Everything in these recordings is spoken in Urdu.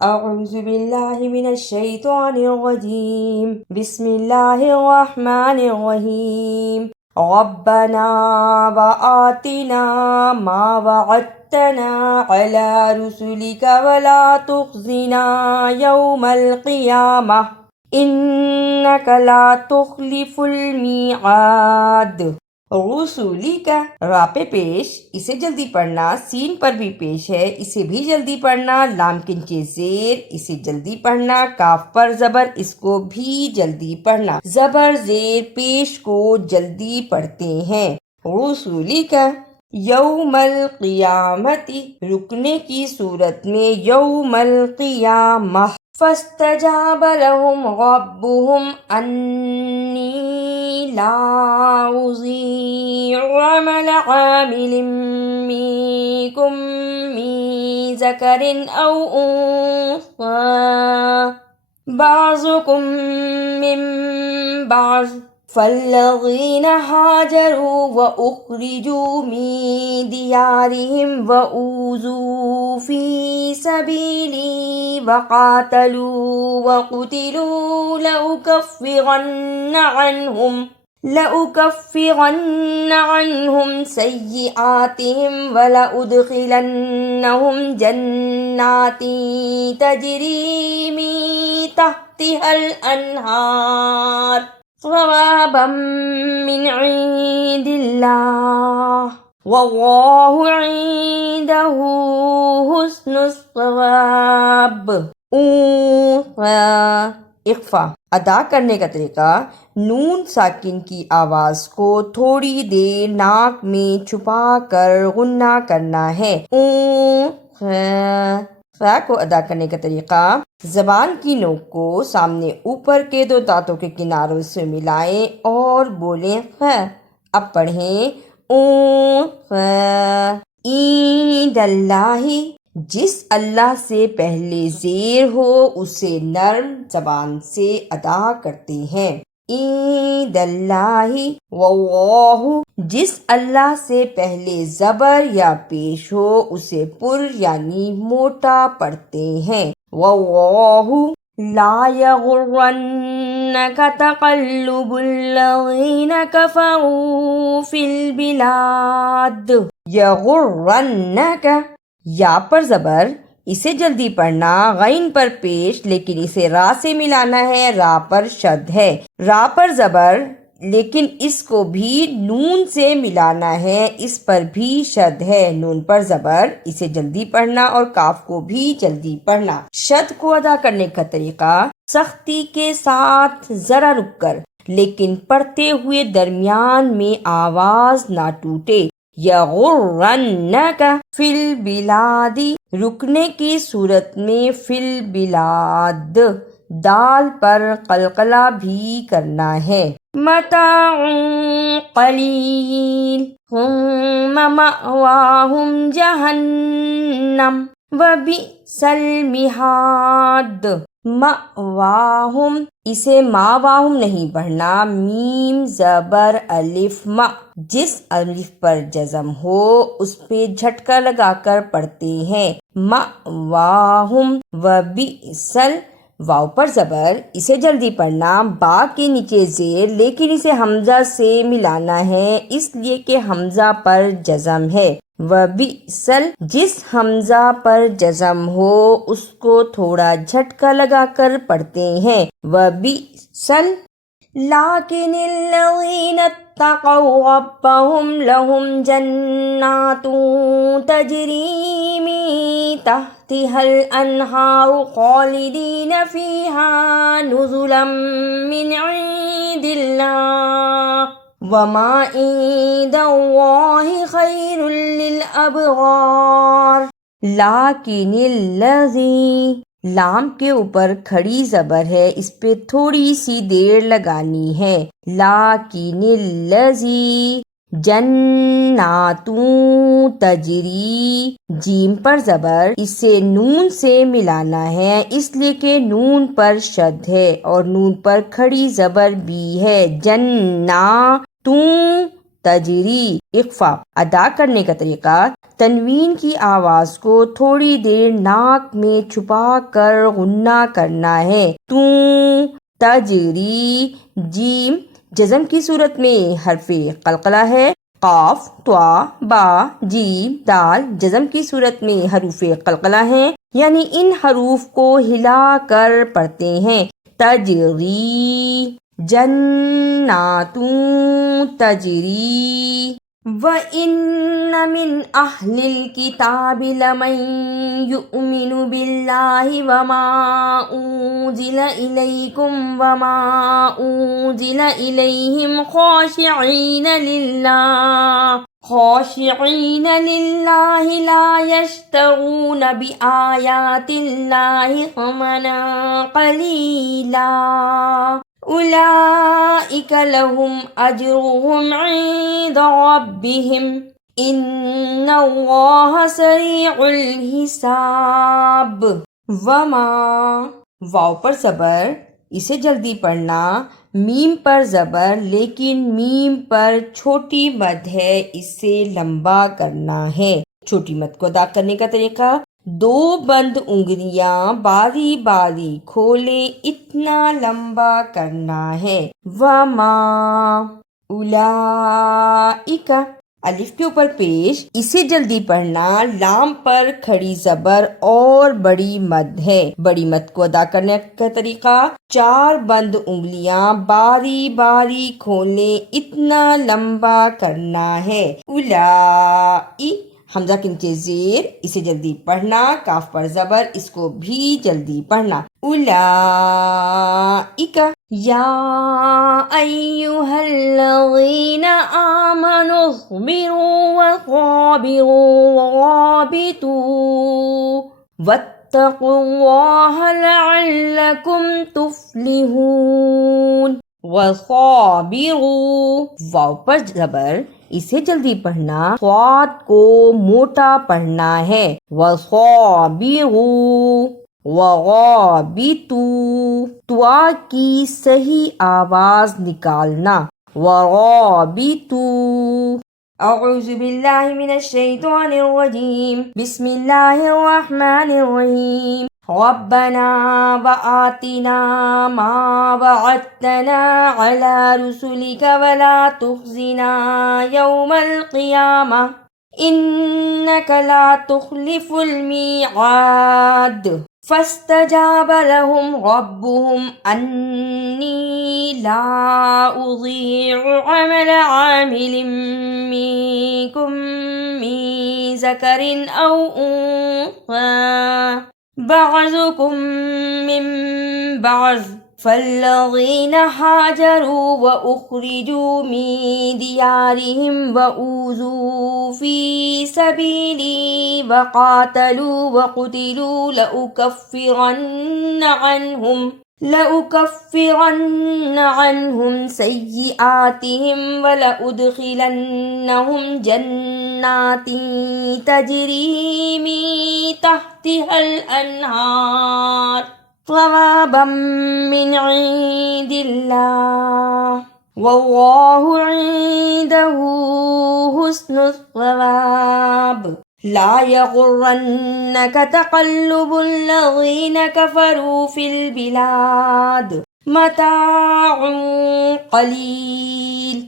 اعوذ باللہ من الشیطان الرجیم بسم اللہ الرحمن الرحیم ربنا وآتنا ما وعدتنا على رسلك ولا تخزنا يوم القیامة انك لا تخلف الميعاد۔ رسولی کا را پہ پیش، اسے جلدی پڑھنا، سین پر بھی پیش ہے، اسے بھی جلدی پڑھنا، لام کے نیچے زیر، اسے جلدی پڑھنا، کاف پر زبر، اس کو بھی جلدی پڑھنا، زبر زیر پیش کو جلدی پڑھتے ہیں۔ رسولی کا یوم القیامتی، رکنے کی صورت میں یوم القیامہ۔ فاستجاب لهم ربهم أني لا أضيع عمل عامل منكم من ذكر أو أنثى بعضكم من بعض فالذين هاجروا وأخرجوا من ديارهم وأوذوا في سبيلي وقاتلوا وقتلوا لأكفرن عنهم سيئاتهم ولأدخلنهم جنات تجري من تحتها الأنهار ثوابا من عند الله والله عنده حسن الثواب۔ اخفا ادا کرنے کا طریقہ، نون ساکن کی آواز کو تھوڑی دیر ناک میں چھپا کر غنہ کرنا ہے۔ فا کو ادا کرنے کا طریقہ، زبان کی نوک کو سامنے اوپر کے دو دانتوں کے کناروں سے ملائیں اور بولیں خ۔ اب پڑھیں عند اللہ، جس اللہ سے پہلے زیر ہو اسے نرم زبان سے ادا کرتے ہیں۔ عند اللہ واللہ، جس اللہ سے پہلے زبر یا پیش ہو اسے پر یعنی موٹا پڑھتے ہیں۔ واللہ لا یغرنک تقلب الذین کفروا فی البلاد۔ یغرنک، یا پر زبر، اسے جلدی پڑھنا، غین پر پیش لیکن اسے را سے ملانا ہے، را پر شد ہے، را پر زبر لیکن اس کو بھی نون سے ملانا ہے، اس پر بھی شد ہے، نون پر زبر، اسے جلدی پڑھنا اور کاف کو بھی جلدی پڑھنا۔ شد کو ادا کرنے کا طریقہ، سختی کے ساتھ ذرا رک کر لیکن پڑھتے ہوئے درمیان میں آواز نہ ٹوٹے۔ یغرنک فی البلاد، رکنے کی صورت میں فی البلاد، دال پر قلقلہ بھی کرنا ہے۔ متاع قلیل ثم مأواہم جہنم وبئس المہاد۔ مأواہم، اسے ماواہم نہیں پڑھنا، میم زبر الف ما، جس الف پر جزم ہو اس پہ جھٹکا لگا کر پڑھتے ہیں۔ مأواہم وبئس، واو پر زبر، اسے جلدی پڑھنا، با کے نیچے زیر لیکن اسے حمزہ سے ملانا ہے اس لیے کہ حمزہ پر جزم ہے۔ وبئس، جس حمزہ پر جزم ہو اس کو تھوڑا جھٹکا لگا کر پڑھتے ہیں۔ وبئس، لیکن الذین اتقوا ربهم لهم جنات تجری من تحتها الانہار خالدین فیہا نزلا من عند اللہ وما عند اللہ خیر للابرار۔ لیکن الذی، لام کے اوپر کھڑی زبر ہے، اس پہ تھوڑی سی دیر لگانی ہے۔ لیکن الذی، جنات تجری، جیم پر زبر، اسے نون سے ملانا ہے اس لیے کہ نون پر شد ہے اور نون پر کھڑی زبر بھی ہے۔ جنات تجری اخفا ادا کرنے کا طریقہ، تنوین کی آواز کو تھوڑی دیر ناک میں چھپا کر غنہ کرنا ہے۔ تو تجری، جیم جزم کی صورت میں حرف قلقلہ ہے، قاف، طا، با، جیم، دال جزم کی صورت میں حروف قلقلہ ہیں، یعنی ان حروف کو ہلا کر پڑھتے ہیں۔ تجری، جنات تجری، وَإِنَّ مِنْ أَهْلِ الْكِتَابِ لَمَنْ يُؤْمِنُ بِاللَّهِ وَمَا أُنْزِلَ إِلَيْكُمْ وَمَا أُنْزِلَ إِلَيْهِمْ خاشعين لله لا يشترون بآيات الله ثمنا قليلا أولئك لهم أجرهم عند ربهم إن الله سريع الحساب۔ وما، واو پر زبر، اسے جلدی پڑھنا، میم پر زبر لیکن میم پر چھوٹی مد ہے، اسے لمبا کرنا ہے۔ چھوٹی مد کو ادا کرنے کا طریقہ، 2 بند انگلیاں باری باری کھولے اتنا لمبا کرنا ہے۔ وما اولئک، الف کے اوپر پیش، اسے جلدی پڑھنا، لام پر کھڑی زبر اور بڑی مد ہے۔ بڑی مد کو ادا کرنے کا طریقہ، 4 بند انگلیاں باری باری کھولے اتنا لمبا کرنا ہے۔ اولائی، حمزہ کے نیچے زیر، اسے جلدی پڑھنا، کاف پر زبر، اس کو بھی جلدی پڑھنا۔ اولئک، یا ایھا الذین آمنوا اصبروا وصابروا ورابطوا واتقوا اللہ لعلکم تفلحون۔ وصابروا، واو پر زبر، اسے جلدی پڑھنا، صاد کو موٹا پڑھنا ہے۔ وصابروا، ورابطوا، توا کی صحیح آواز نکالنا، ورابطوا۔ اعوذ باللہ من الشیطان الرجیم، بسم اللہ الرحمن الرحیم۔ ربنا وآتنا ما وعدتنا على رسلك ولا تخزنا يوم القيامة إنك لا تخلف الميعاد۔ فاستجاب لهم ربهم أني لا أضيع عمل عامل منكم من ذكر أو أنثى بعضكم من بعض، فالذين هاجروا وأخرجوا من ديارهم وأوذوا في سبيلي وقاتلوا وقتلوا لأكفرن عنهم سيئاتهم ولأدخلنهم جنات تجري من تحتها الأنهار ثوابا من عند الله والله عنده حسن الثواب۔ لا يغرنك تقلب الذين كفروا في البلاد متاع قليل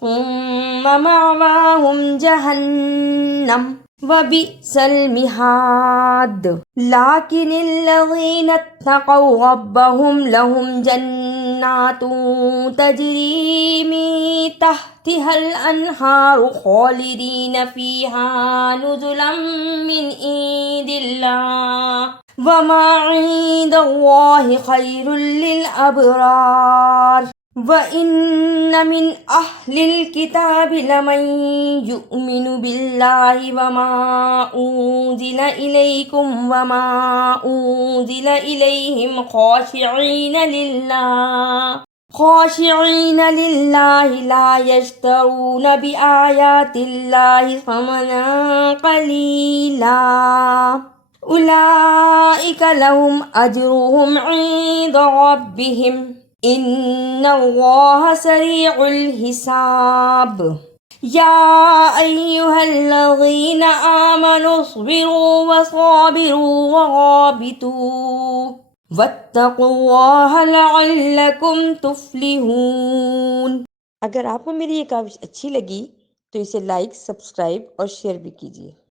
ثم مأواهم جهنم وبئس المہاد۔ لكن الذين اتقوا ربهم لهم جنات تجري من تحتها الأنهار خالدين فيها نزلا من عند الله وما عند الله خير للأبرار۔ وَإِنَّ مِنْ أَهْلِ الْكِتَابِ لَمَنْ يُؤْمِنُ بِاللَّهِ وَمَا أُنْزِلَ إِلَيْكُمْ وَمَا أُنْزِلَ إِلَيْهِمْ خاشعين لله لا يشترون بآيات الله ثمنا قليلا أولئك لهم أجرهم عند ربهم إن اللہ سریع الحساب۔ یا ایہا الذین آمنوا اصبروا وصابروا ورابطوا واتقوا اللہ لعلکم تفلحون۔ اگر آپ کو میری یہ کاوش اچھی لگی تو اسے لائک، سبسکرائب اور شیئر بھی کیجیے۔